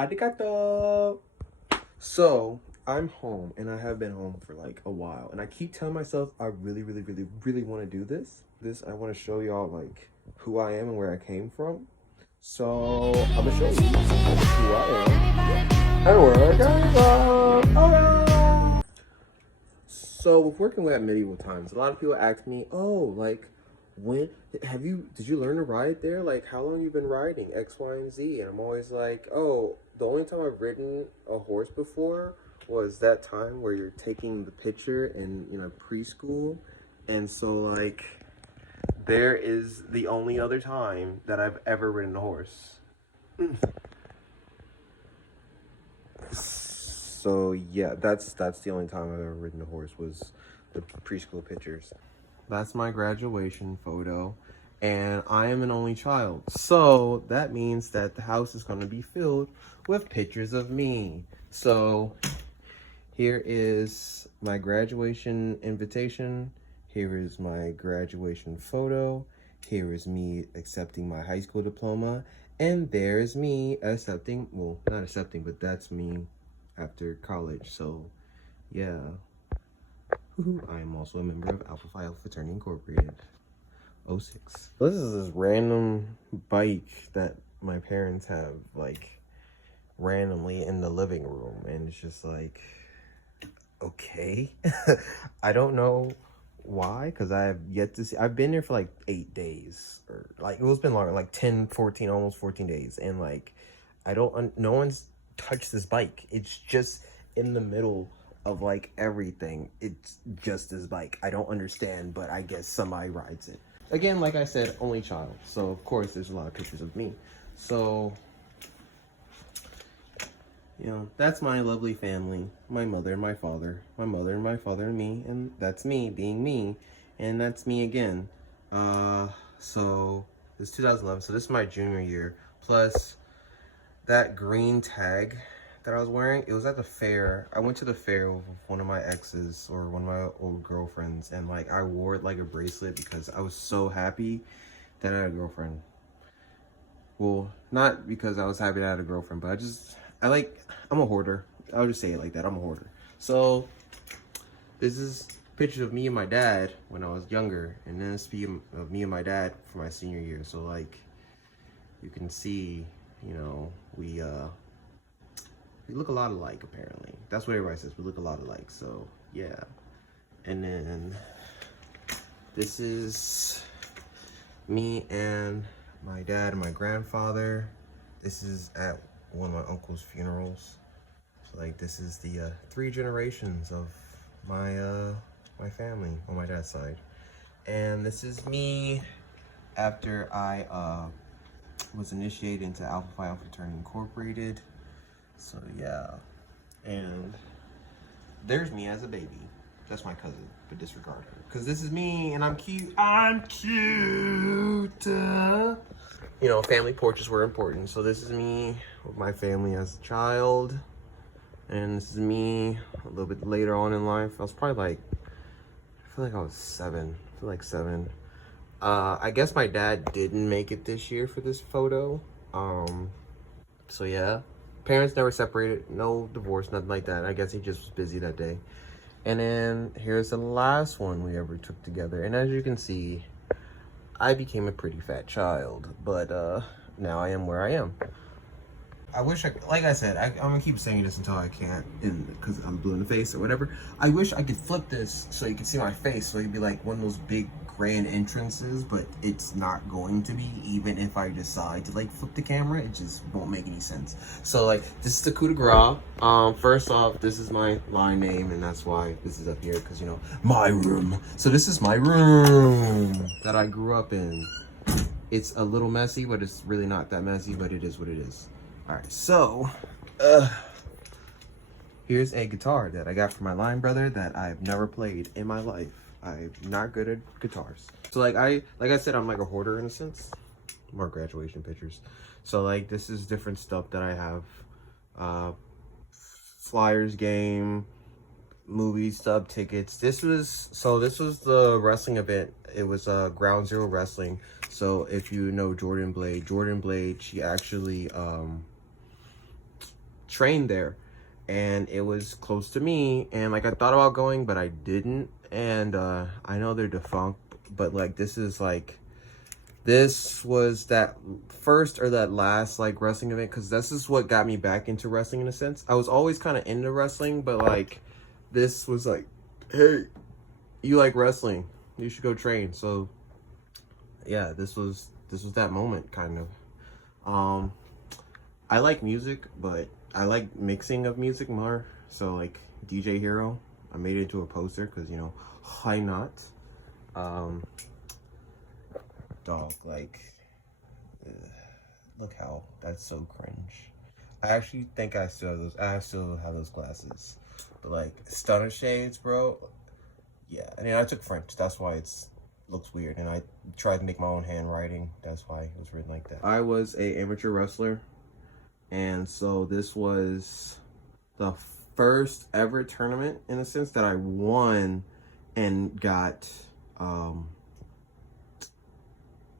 Arigato. So I'm home, and I have been home for like a while, and I keep telling myself I really want to do this. I want to show y'all like who I am and where I came from. So I'm gonna show you who I am and where I came from. Ah! So with working with at medieval times, a lot of people ask me, "Oh, like when did you learn to ride there? Like how long you been riding X, Y, and Z?" And I'm always like, "Oh, the only time I've ridden a horse before was that time where you're taking the picture in, preschool." And so like there is the only other time that I've ever ridden a horse. So yeah, that's the only time I've ever ridden a horse was the preschool pictures. That's my graduation photo, and I am an only child. So that means that the house is going to be filled with pictures of me. So here is my graduation invitation. Here is my graduation photo. Here is me accepting my high school diploma. And there's me accepting, well, not accepting, but that's me after college. So yeah. I am also a member of Alpha Phi Alpha Fraternity Incorporated. 06. This is this random bike that my parents have, like, randomly in the living room. And it's just like, okay. I don't know why, because I have yet to see. I've been there for like 8 days. Or, like, it's been longer, like 10, 14, almost 14 days. And, like, no one's touched this bike. It's just in the middle of like everything. It's just this bike. I don't understand, but I guess somebody rides it. Again, like I said, only child. So of course there's a lot of pictures of me. So, that's my lovely family. My mother and my father. My mother and my father and me. And that's me being me. And that's me again. So this is 2011. So this is my junior year. Plus that green tag that I was wearing, it was at the fair. I went to the fair with one of my exes or one of my old girlfriends, and like I wore it like a bracelet because I was so happy that I had a girlfriend. Well, not because I was happy that I had a girlfriend, but I'm a hoarder. I'll just say it like that. I'm a hoarder. So this is pictures of me and my dad when I was younger, and then this of me and my dad for my senior year. So like you can see, we look a lot alike, apparently. That's what everybody says. We look a lot alike, so yeah. And then this is me and my dad and my grandfather. This is at one of my uncle's funerals. So like this is the 3 generations of my family on my dad's side. And this is me after I was initiated into Alpha Phi Alpha Fraternity Incorporated. So yeah, and there's me as a baby. That's my cousin, but disregard her. Because this is me, and I'm cute. I'm cute. Family portraits were important. So this is me with my family as a child. And this is me a little bit later on in life. I was probably like, I feel like I was 7. I feel like 7. I guess my dad didn't make it this year for this photo. So yeah. Parents never separated, no divorce, nothing like that. I guess he just was busy that day. And then here's the last one we ever took together. And as you can see, I became a pretty fat child, but now I am where I am. I wish like I said, I'm gonna keep saying this until I can't, because I'm blue in the face or whatever. I wish I could flip this so you can see my face, so it could be like one of those big grand entrances, but it's not going to be. Even if I decide to like flip the camera, it just won't make any sense. So like this is the coup de grace. First off, this is my line name, and that's why this is up here, because my room. So this is my room that I grew up in. It's a little messy, but it's really not that messy, but it is what it is. All right, so here's a guitar that I got from my line brother that I've never played in my life. I'm not good at guitars. So like I said, I'm like a hoarder in a sense. More graduation pictures. So like this is different stuff that I have. Flyers game, movie stub tickets. This was the wrestling event. It was Ground Zero Wrestling. So if you know Jordan Blade, she actually trained there, and it was close to me, and like I thought about going, but I didn't. And I know they're defunct, but like this was that first or that last like wrestling event, because this is what got me back into wrestling in a sense. I was always kind of into wrestling, but like this was like, hey, you like wrestling, you should go train. So yeah, this was that moment kind of. I like music, but I like mixing of music more. So like DJ Hero, I made it into a poster because, you know, why not? Dog, like, look how that's so cringe. I actually think I still have those glasses, but like stunner shades, bro. Yeah, I mean, I took French, that's why looks weird, and I tried to make my own handwriting. That's why it was written like that. I was a amateur wrestler, and so this was the first ever tournament in a sense that I won and got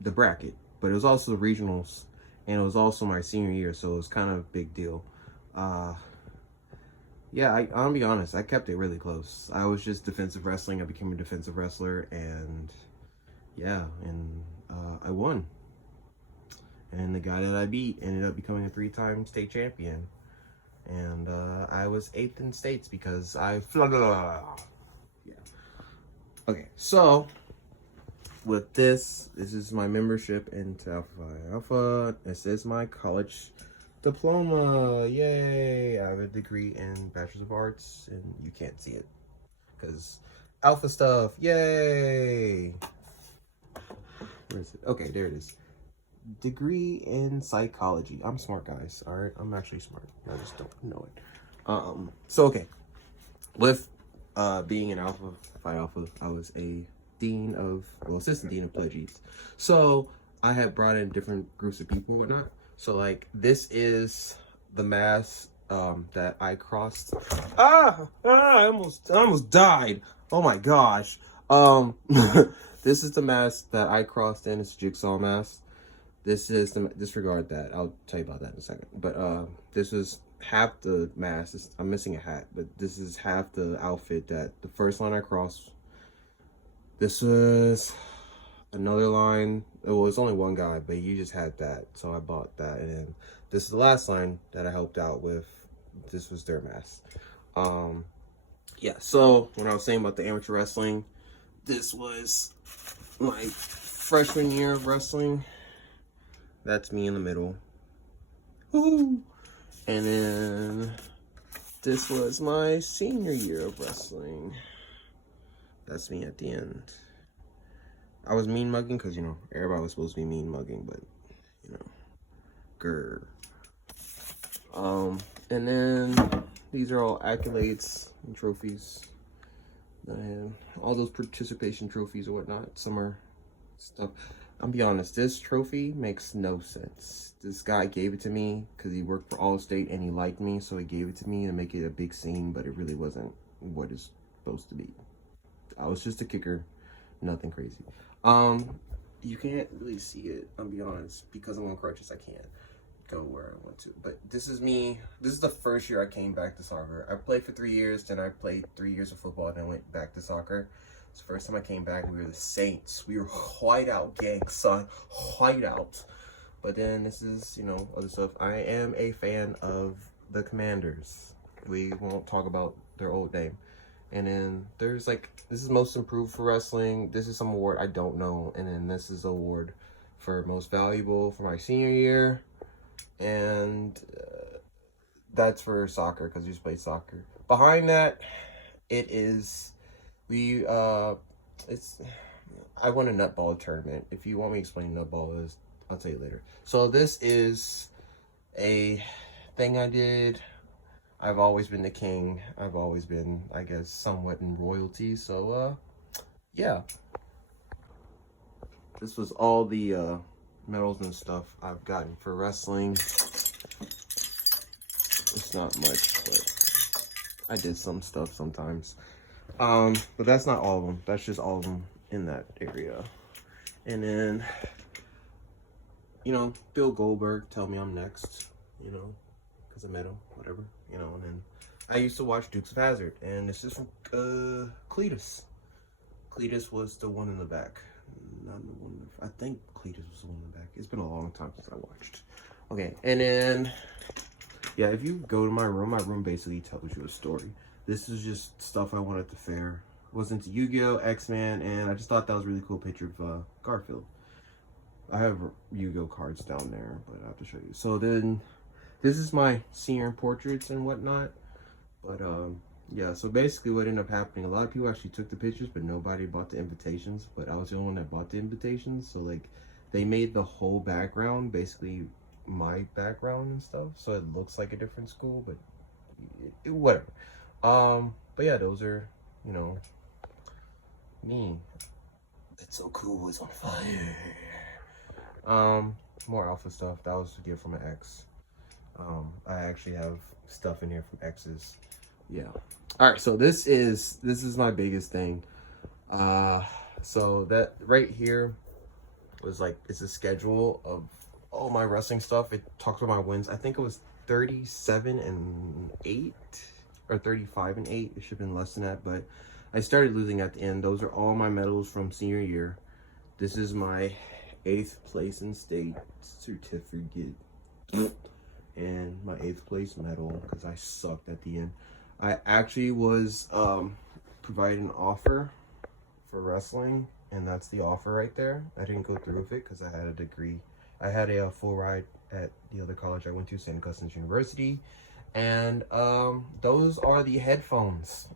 the bracket, but it was also the regionals, and it was also my senior year, so it was kind of a big deal. Yeah, I'm gonna be honest, I kept it really close. I was just defensive wrestling. I became a defensive wrestler, and yeah, and I won. And the guy that I beat ended up becoming a 3-time state champion. And I was 8th in states because I... Yeah. Okay, so with this is my membership into Alpha Phi Alpha. This is my college diploma. Yay! I have a degree in Bachelor's of Arts, and you can't see it because Alpha stuff. Yay! Where is it? Okay, there it is. Degree in psychology. I'm smart, guys. All right, I'm actually smart. I just don't know it. So okay, with being an Alpha Phi Alpha, I was a assistant dean of pledges. So I had brought in different groups of people and whatnot. So like this is the mass that I crossed. I almost died. Oh my gosh. This is the mass that I crossed in. It's a jigsaw mass. This is disregard that. I'll tell you about that in a second. But this is half the mask. I'm missing a hat, but this is half the outfit that the first line I crossed. This was another line. Well, it's only one guy, but he just had that, so I bought that. And then this is the last line that I helped out with. This was their mask. Yeah. So when I was saying about the amateur wrestling, this was my freshman year of wrestling. That's me in the middle. Woo! And then this was my senior year of wrestling. That's me at the end. I was mean mugging because, you know, everybody was supposed to be mean mugging, but, you know, grr. And then these are all accolades and trophies that I have. All those participation trophies or whatnot. Some are stuff. I'll be honest, this trophy makes no sense. This guy gave it to me because he worked for Allstate and he liked me, so he gave it to me to make it a big scene, but it really wasn't what it's supposed to be. I was just a kicker, nothing crazy. You can't really see it, I'll be honest, because I'm on crutches. I can't go where I want to. But this is me. This is the first year I came back to soccer. I played for 3 years, then I played 3 years of football, then I went back to soccer. It's the first time I came back. We were the Saints. We were whiteout gang, son. Whiteout. But then this is, you know, other stuff. I am a fan of the Commanders. We won't talk about their old name. And then there's like, this is most improved for wrestling. This is some award I don't know. And then this is award for most valuable for my senior year. And that's for soccer because we just played soccer. Behind that, it is, I won a nutball tournament. If you want me to explain what nutball is, I'll tell you later. So this is a thing I did. I've always been the king. I've always been, I guess, somewhat in royalty. So, yeah. This was all the medals and stuff I've gotten for wrestling. It's not much, but I did some stuff sometimes. But that's not all of them. That's just all of them in that area. And then, you know, Bill Goldberg, tell me I'm next, you know, because I met him, whatever, you know. And then I used to watch Dukes of Hazzard, and this is from Cletus. Cletus was the one in the back. Not the one. I think Cletus was the one in the back. It's been a long time since I watched. Okay, and then yeah, if you go to my room basically tells you a story. This is just stuff I wanted at the fair. Was into Yu-Gi-Oh, X-Men, and I just thought that was a really cool picture of Garfield. I have Yu-Gi-Oh cards down there, but I have to show you. So then, this is my senior portraits and whatnot. But yeah, so basically what ended up happening, a lot of people actually took the pictures, but nobody bought the invitations. But I was the only one that bought the invitations. So like, they made the whole background basically my background and stuff, so it looks like a different school, but whatever. But yeah, those are, you know, me. It's so cool, it's on fire. More alpha stuff. That was a gift from an ex. I actually have stuff in here from exes. Yeah. All right, so this is my biggest thing. So that right here was like, it's a schedule of all my wrestling stuff. It talks about my wins. I think it was 37-8 or 35-8. It should have been less than that, but I started losing at the end. Those are all my medals from senior year. This is my 8th place in state certificate and my 8th place medal because I sucked at the end. I actually was provided an offer for wrestling, and that's the offer right there. I didn't go through with it because I had a degree. I had a full ride at the other college I went to, St. Augustine's University, and those are the headphones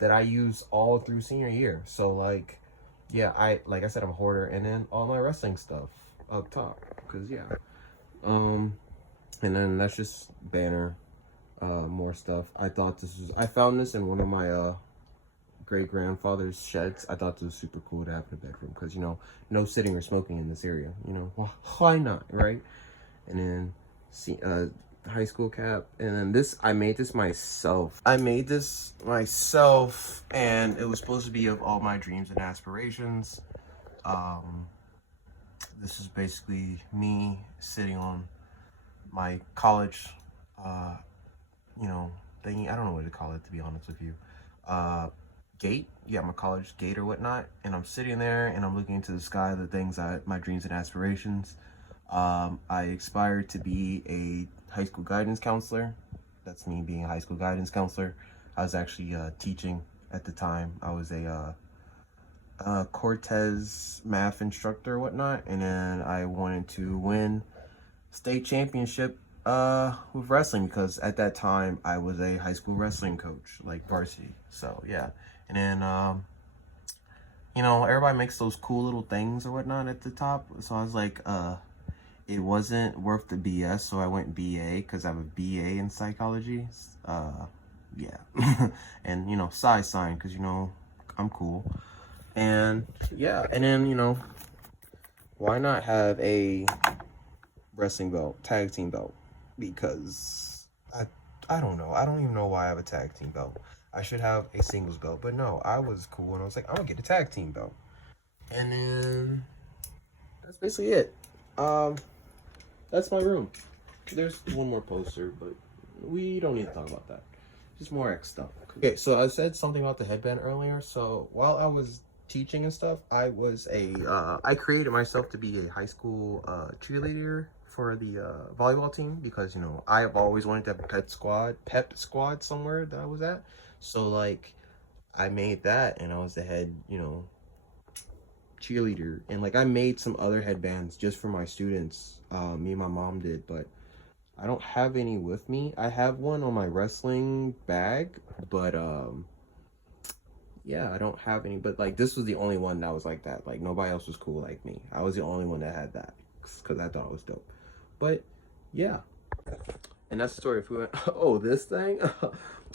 that I use all through senior year. So like, yeah, like I said, I'm a hoarder, and then all my wrestling stuff up top, because yeah, and then that's just banner, more stuff. I found this in one of my great grandfather's sheds. I thought this was super cool to have in the bedroom because, you know, no sitting or smoking in this area, you know, well, why not, right? And then see high school cap, and then this, I made this myself, and it was supposed to be of all my dreams and aspirations. This is basically me sitting on my college you know, thingy. I don't know what to call it, to be honest with you. Gate, yeah, my college gate or whatnot, and I'm sitting there and I'm looking into the sky, the things my dreams and aspirations. I aspired to be a high school guidance counselor. That's me being a high school guidance counselor. I was actually teaching at the time. I was a Cortez math instructor or whatnot, and then I wanted to win state championship with wrestling because at that time I was a high school wrestling coach, like varsity. So yeah, and then you know, everybody makes those cool little things or whatnot at the top, so I was like, it wasn't worth the BS, so I went BA because I have a BA in psychology. Yeah. And you know, sign because, you know, I'm cool. And yeah, and then, you know, why not have a wrestling belt, tag team belt? Because I don't know. I don't even know why I have a tag team belt. I should have a singles belt, but no, I was cool and I was like, I'm gonna get a tag team belt. And then that's basically it. That's my room. There's one more poster, but we don't need to talk about that. Just more X stuff. Okay, so I said something about the headband earlier. So while I was teaching and stuff, I created myself to be a high school cheerleader for the volleyball team because, you know, I have always wanted to have a pep squad somewhere that I was at. So like, I made that, and I was the head, you know, cheerleader. And like, I made some other headbands just for my students. Me and my mom did, but I don't have any with me. I have one on my wrestling bag, but yeah, I don't have any. But like, this was the only one that was like that. Like, nobody else was cool like me. I was the only one that had that because I thought it was dope. But yeah, and that's the story. If we went, oh, this thing.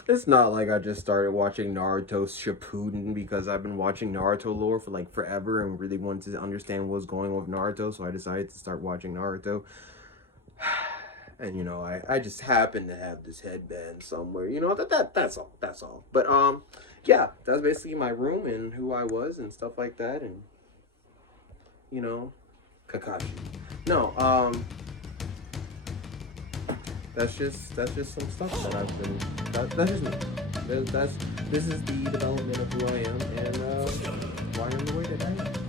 It's not like I just started watching Naruto Shippuden because I've been watching Naruto lore for like forever and really wanted to understand what was going on with Naruto, so I decided to start watching Naruto. And you know, I just happen to have this headband somewhere. You know, that's all. But yeah, that's basically my room and who I was and stuff like that, and you know, Kakashi. No, that's just some stuff that I've been. That's just me. This is the development of who I am and why I'm the way that I am.